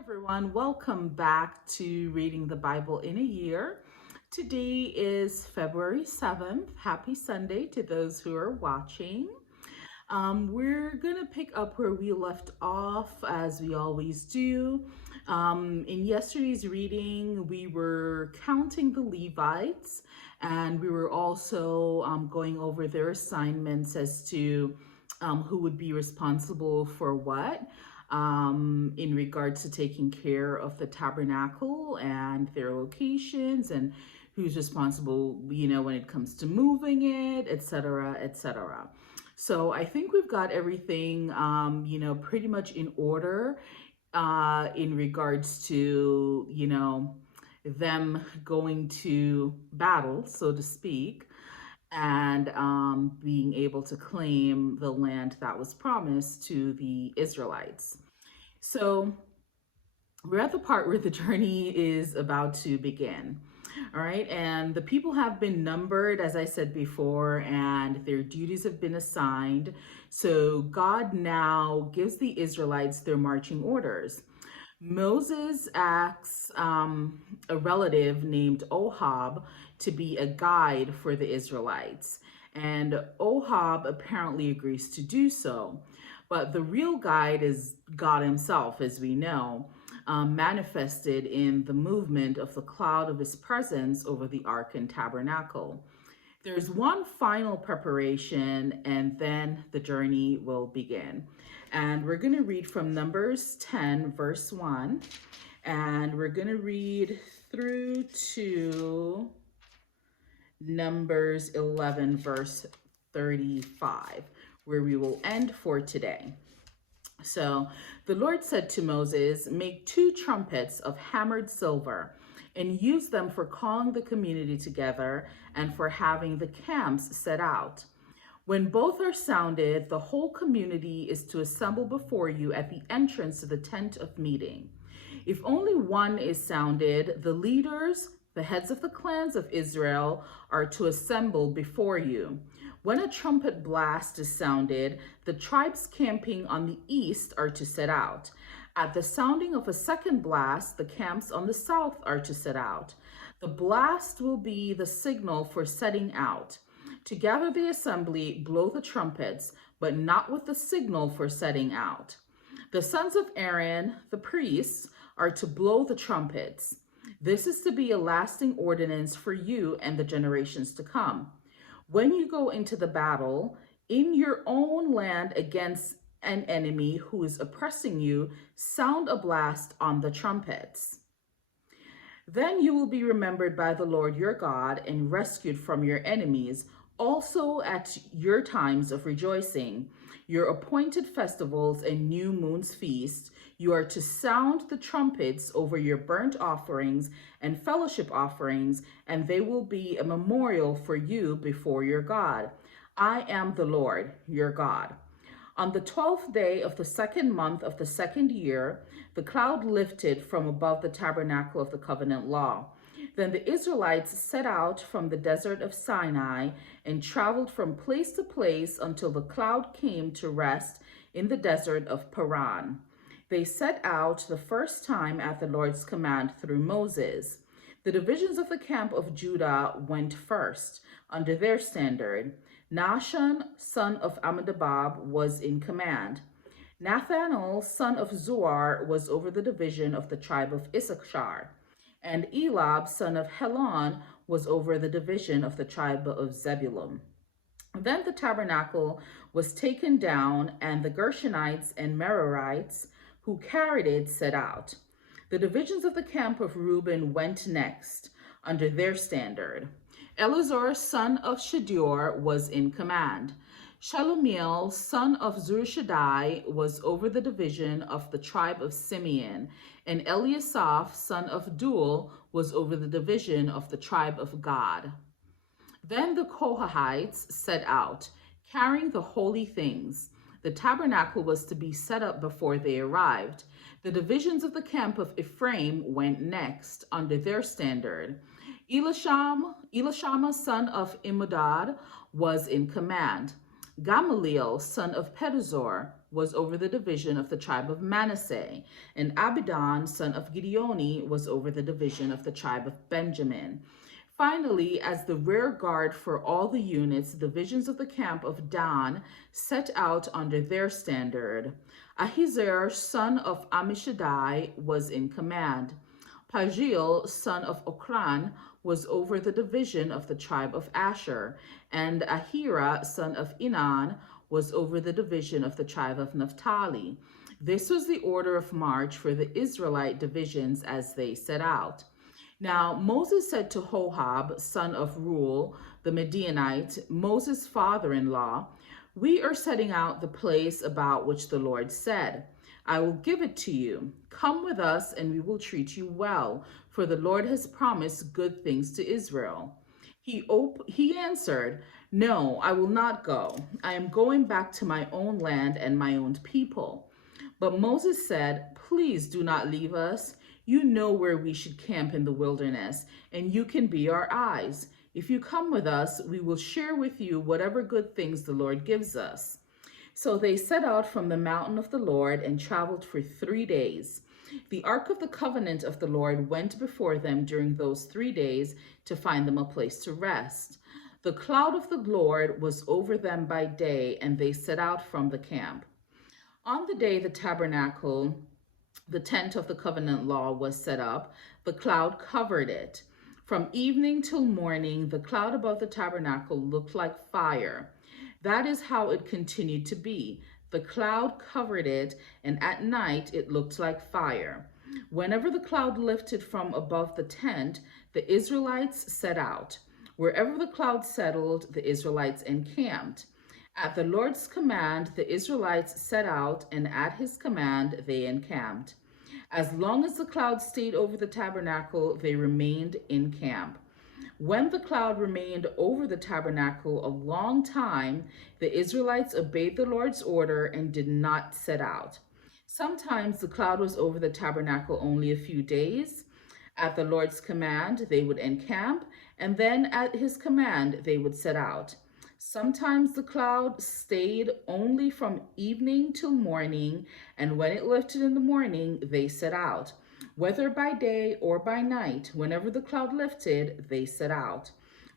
Everyone, welcome back to Reading the Bible in a Year. Today is February 7th. Happy Sunday to those who are watching. We're going to pick up where we left off, as we always do. In yesterday's reading, we were counting the Levites, and we were also going over their assignments as to who would be responsible for what. In regards to taking care of the tabernacle and their locations and who's responsible, when it comes to moving it, etc., etc. So I think we've got everything, pretty much in order in regards to, them going to battle, so to speak, and being able to claim the land that was promised to the Israelites. So we're at the part where the journey is about to begin. All right. And the people have been numbered, as I said before, and their duties have been assigned. So God now gives the Israelites their marching orders. Moses asks a relative named Ohab to be a guide for the Israelites. And Ohab apparently agrees to do so. But the real guide is God himself, as we know, manifested in the movement of the cloud of his presence over the ark and tabernacle. There's one final preparation, and then the journey will begin. And we're going to read from Numbers 10, verse 1, and we're going to read through to Numbers 11, verse 35, where we will end for today. So the Lord said to Moses, "Make 2 trumpets of hammered silver and use them for calling the community together and for having the camps set out. When both are sounded, the whole community is to assemble before you at the entrance to the tent of meeting. If only one is sounded, the leaders, the heads of the clans of Israel, are to assemble before you. When a trumpet blast is sounded, the tribes camping on the east are to set out. At the sounding of a second blast, the camps on the south are to set out. The blast will be the signal for setting out. To gather the assembly, blow the trumpets, but not with the signal for setting out. The sons of Aaron, the priests, are to blow the trumpets. This is to be a lasting ordinance for you and the generations to come. When you go into the battle in your own land against an enemy who is oppressing you, sound a blast on the trumpets. Then you will be remembered by the Lord your God and rescued from your enemies, also at your times of rejoicing, your appointed festivals and new moon's feasts. You are to sound the trumpets over your burnt offerings and fellowship offerings, and they will be a memorial for you before your God. I am the Lord your God. On the 12th day of the 2nd month of the 2nd year, the cloud lifted from above the tabernacle of the covenant law. Then the Israelites set out from the desert of Sinai and traveled from place to place until the cloud came to rest in the desert of Paran. They set out the first time at the Lord's command through Moses. The divisions of the camp of Judah went first, under their standard. Nahshon, son of Amminadab, was in command. Nathanael, son of Zuar, was over the division of the tribe of Issachar. And Elab, son of Helon, was over the division of the tribe of Zebulun. Then the tabernacle was taken down, and the Gershonites and Merarites who carried it set out. The divisions of the camp of Reuben went next, under their standard. Eleazar, son of Shedeur, was in command. Shalumiel, son of Zurishaddai, was over the division of the tribe of Simeon, and Eliasaph, son of Duel, was over the division of the tribe of Gad. Then the Kohathites set out, carrying the holy things. The tabernacle was to be set up before they arrived. The divisions of the camp of Ephraim went next, under their standard. Elishama, son of Immodad, was in command. Gamaliel, son of Pedazur, was over the division of the tribe of Manasseh, and Abidan, son of Gideoni, was over the division of the tribe of Benjamin. Finally, as the rear guard for all the units, the divisions of the camp of Dan set out under their standard. Ahiezer, son of Ammishaddai, was in command. Pagiel, son of Okran, was over the division of the tribe of Asher, and Ahira, son of Enan, was over the division of the tribe of Naphtali. This was the order of march for the Israelite divisions as they set out. Now Moses said to Hobab, son of Reuel, the Midianite, Moses' father-in-law, "We are setting out the place about which the Lord said, 'I will give it to you. Come with us and we will treat you well, for the Lord has promised good things to Israel.' He answered, 'No, I will not go. I am going back to my own land and my own people.' But Moses said, 'Please do not leave us. You know where we should camp in the wilderness, and you can be our eyes. If you come with us, we will share with you whatever good things the Lord gives us.' So they set out from the mountain of the Lord and traveled for 3 days. The ark of the covenant of the Lord went before them during those 3 days to find them a place to rest. The cloud of the Lord was over them by day, and they set out from the camp. On the day the tabernacle, the tent of the covenant law, was set up, the cloud covered it. From evening till morning, the cloud above the tabernacle looked like fire. That is how it continued to be. The cloud covered it, and at night it looked like fire. Whenever the cloud lifted from above the tent, the Israelites set out. Wherever the cloud settled, the Israelites encamped. At the Lord's command, the Israelites set out, and at his command, they encamped. As long as the cloud stayed over the tabernacle, they remained in camp. When the cloud remained over the tabernacle a long time, the Israelites obeyed the Lord's order and did not set out. Sometimes the cloud was over the tabernacle only a few days. At the Lord's command, they would encamp, and then at his command, they would set out. Sometimes the cloud stayed only from evening till morning, and when it lifted in the morning, they set out. Whether by day or by night, whenever the cloud lifted, they set out.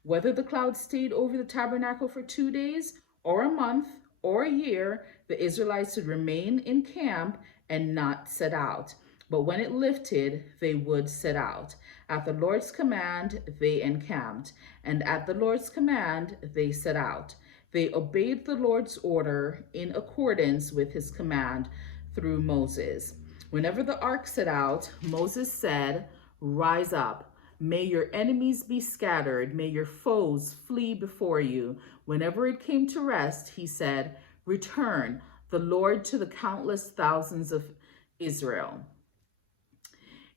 Whether the cloud stayed over the tabernacle for 2 days, or a month, or a year, the Israelites would remain in camp and not set out. But when it lifted, they would set out. At the Lord's command, they encamped, and at the Lord's command, they set out. They obeyed the Lord's order in accordance with his command through Moses. Whenever the ark set out, Moses said, "Rise up. May your enemies be scattered. May your foes flee before you." Whenever it came to rest, he said, "Return, the Lord, to the countless thousands of Israel."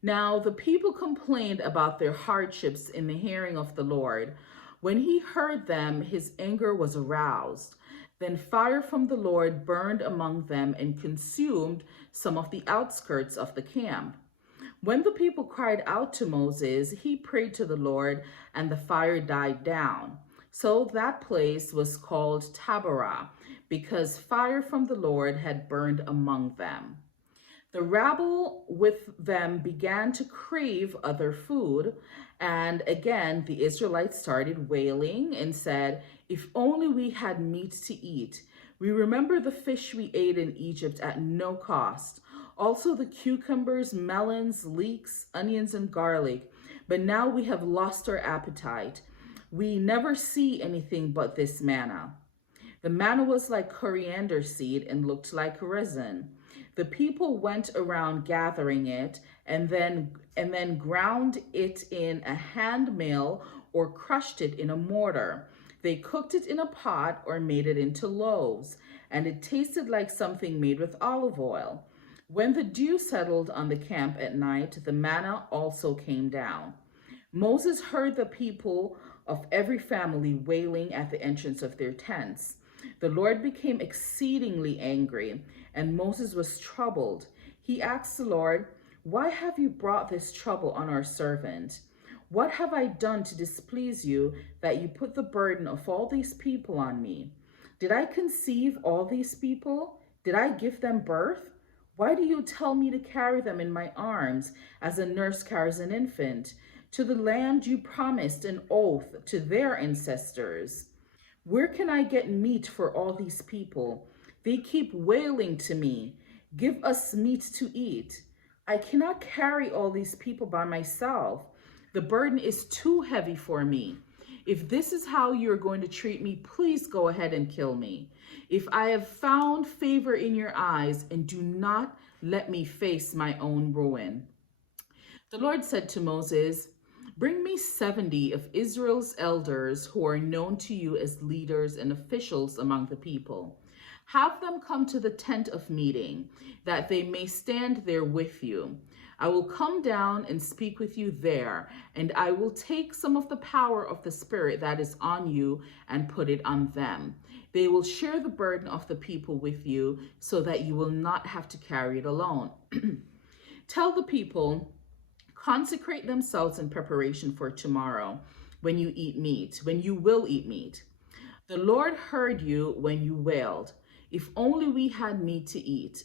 Now the people complained about their hardships in the hearing of the Lord. When he heard them, his anger was aroused. Then fire from the Lord burned among them and consumed some of the outskirts of the camp. When the people cried out to Moses, he prayed to the Lord, and the fire died down. So that place was called Taberah, because fire from the Lord had burned among them. The rabble with them began to crave other food, and again the Israelites started wailing and said, "If only we had meat to eat. We remember the fish we ate in Egypt at no cost. Also the cucumbers, melons, leeks, onions, and garlic. But now we have lost our appetite. We never see anything but this manna." The manna was like coriander seed and looked like resin. The people went around gathering it and then ground it in a hand mill or crushed it in a mortar. They cooked it in a pot or made it into loaves, and it tasted like something made with olive oil. When the dew settled on the camp at night, the manna also came down. Moses heard the people of every family wailing at the entrance of their tents. The Lord became exceedingly angry, and Moses was troubled. He asked the Lord, "Why have you brought this trouble on our servant? What have I done to displease you that you put the burden of all these people on me? Did I conceive all these people? Did I give them birth? Why do you tell me to carry them in my arms as a nurse carries an infant, to the land you promised an oath to their ancestors? Where can I get meat for all these people? They keep wailing to me, 'Give us meat to eat.' I cannot carry all these people by myself. The burden is too heavy for me. If this is how you're going to treat me, please go ahead and kill me. If I have found favor in your eyes, and do not let me face my own ruin." The Lord said to Moses, "Bring me 70 of Israel's elders who are known to you as leaders and officials among the people. Have them come to the tent of meeting, that they may stand there with you. I will come down and speak with you there, and I will take some of the power of the Spirit that is on you and put it on them. They will share the burden of the people with you, so that you will not have to carry it alone. Tell the people, consecrate themselves in preparation for tomorrow, when you will eat meat. The Lord heard you when you wailed, 'If only we had meat to eat.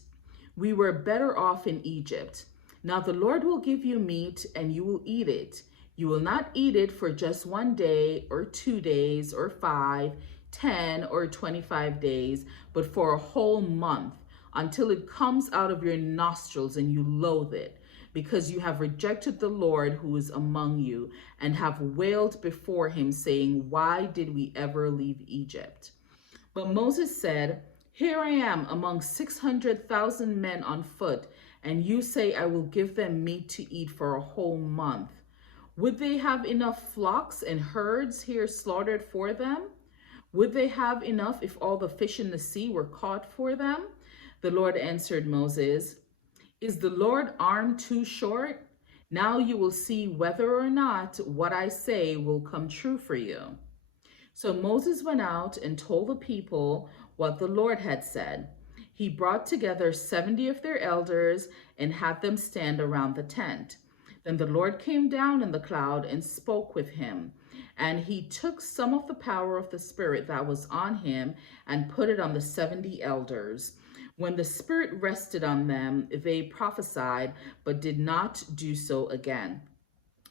We were better off in Egypt.' Now the Lord will give you meat, and you will eat it. You will not eat it for just 1 day or 2 days or 5, 10 or 25 days, but for a whole month, until it comes out of your nostrils and you loathe it, because you have rejected the Lord who is among you, and have wailed before him, saying, 'Why did we ever leave Egypt?' But Moses said, 'Here I am among 600,000 men on foot, and you say I will give them meat to eat for a whole month. Would they have enough flocks and herds here slaughtered for them? Would they have enough if all the fish in the sea were caught for them?' The Lord answered Moses, 'Is the Lord's arm too short? Now you will see whether or not what I say will come true for you.' So Moses went out and told the people what the Lord had said. He brought together 70 of their elders and had them stand around the tent. Then the Lord came down in the cloud and spoke with him. And he took some of the power of the Spirit that was on him and put it on the 70 elders. When the Spirit rested on them, they prophesied, but did not do so again.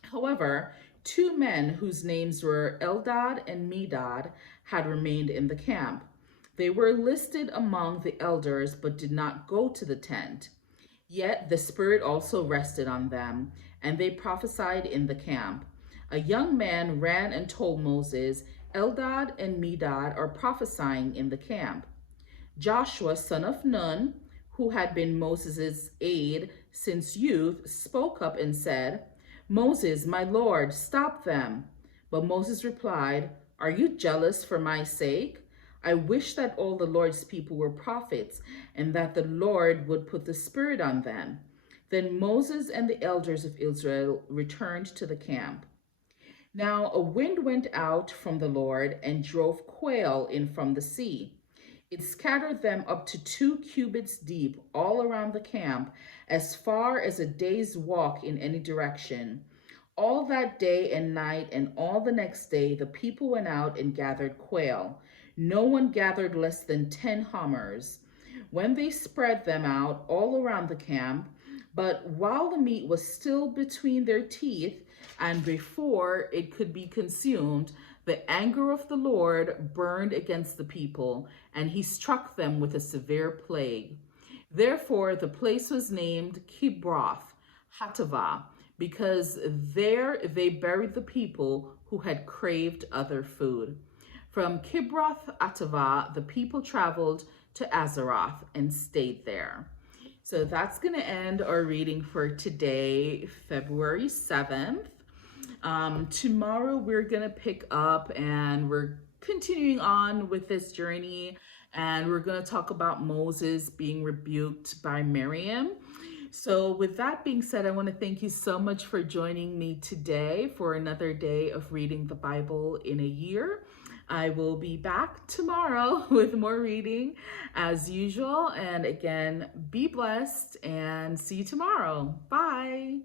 However, 2 men whose names were Eldad and Medad had remained in the camp. They were listed among the elders, but did not go to the tent. Yet the Spirit also rested on them, and they prophesied in the camp. A young man ran and told Moses, 'Eldad and Medad are prophesying in the camp.' Joshua, son of Nun, who had been Moses' aide since youth, spoke up and said, 'Moses, my Lord, stop them.' But Moses replied, 'Are you jealous for my sake? I wish that all the Lord's people were prophets, and that the Lord would put the Spirit on them.' Then Moses and the elders of Israel returned to the camp. Now a wind went out from the Lord and drove quail in from the sea. It scattered them up to 2 cubits deep all around the camp, as far as a day's walk in any direction. All that day and night and all the next day, the people went out and gathered quail. No one gathered less than 10 homers. When they spread them out all around the camp, but while the meat was still between their teeth and before it could be consumed, the anger of the Lord burned against the people, and he struck them with a severe plague. Therefore, the place was named Kibroth Hattaavah, because there they buried the people who had craved other food. From Kibroth Hattaavah, the people traveled to Azaroth and stayed there. So that's going to end our reading for today, February 7th. Tomorrow we're going to pick up and we're continuing on with this journey, and we're going to talk about Moses being rebuked by Miriam. So with that being said, I want to thank you so much for joining me today for another day of reading the Bible in a year. I will be back tomorrow with more reading as usual. And again, be blessed and see you tomorrow. Bye.